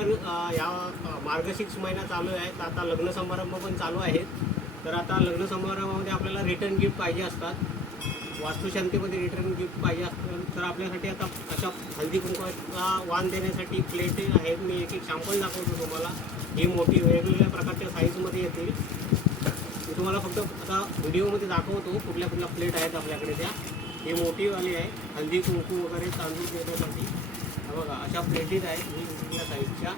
पण या मार्गशीर्ष महिना चालू आहे, तर आता लग्न समारंभ पण चालू आहेत. तर आता लग्न समारंभामध्ये आपल्याला रिटर्न गिफ्ट पाहिजे असतात, वास्तुशांतीमध्ये रिटर्न गिफ्ट पाहिजे असतात. तर आपल्यासाठी आता अशा हळदी कुंकवाला वाण देण्यासाठी प्लेट आहेत. मी एक एक सॅम्पल दाखवतो तुम्हाला. ही मोठी वेगवेगळ्या प्रकारच्या साईजमध्ये येतील. मी तुम्हाला फक्त आता व्हिडिओमध्ये दाखवतो कुठल्या कुठल्या प्लेट आहेत आपल्याकडे त्या. ही मोठीवाली आहे, हळदी कुंकू वगैरे तांदूळ देण्यासाठी. बघा अशा प्लेटीज आहेत वेगवेगळ्या साईजच्या.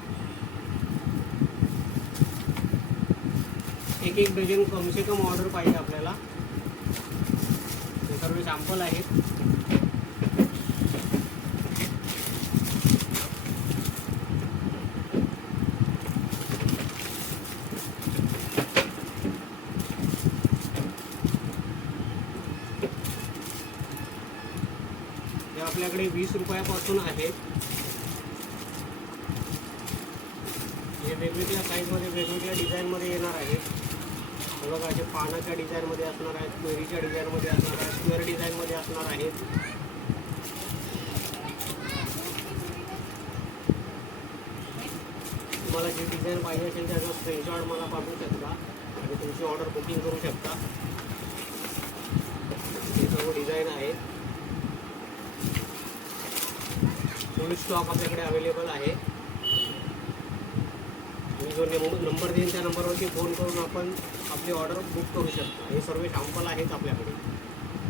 एक एक डझन कम से कम ऑर्डर पाहिजे आपल्याला. हे सर्व सॅम्पल आहेत. हे आपल्याकडे 20 रुपयापासून आहेत. हे वेगवेगळ्या साईजमध्ये वेगवेगळ्या डिझाईनमध्ये येणार आहेत. बघा असे पानाच्या डिझाईनमध्ये असणार आहेत, क्वेरीच्या डिझाईनमध्ये असणार आहेत, स्क्वेअर डिझाईनमध्ये असणार आहेत. तुम्हाला जी डिझाईन पाहिजे असेल त्याचा स्क्रीनशॉट मला पाठवू शकता आणि तुमची ऑर्डर बुकिंग करू शकता. हे सर्व डिझाईन आहेत. फुल स्टॉक आपल्याकडे अवेलेबल आहे. मी जो नंबर देईन त्या नंबरवरती फोन करून आपण आपली ऑर्डर बुक करू शकता. हे सर्व सॅम्पल आहेत आपल्याकडे.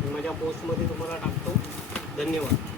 मी माझ्या पोस्टमध्ये तुम्हाला टाकतो. धन्यवाद.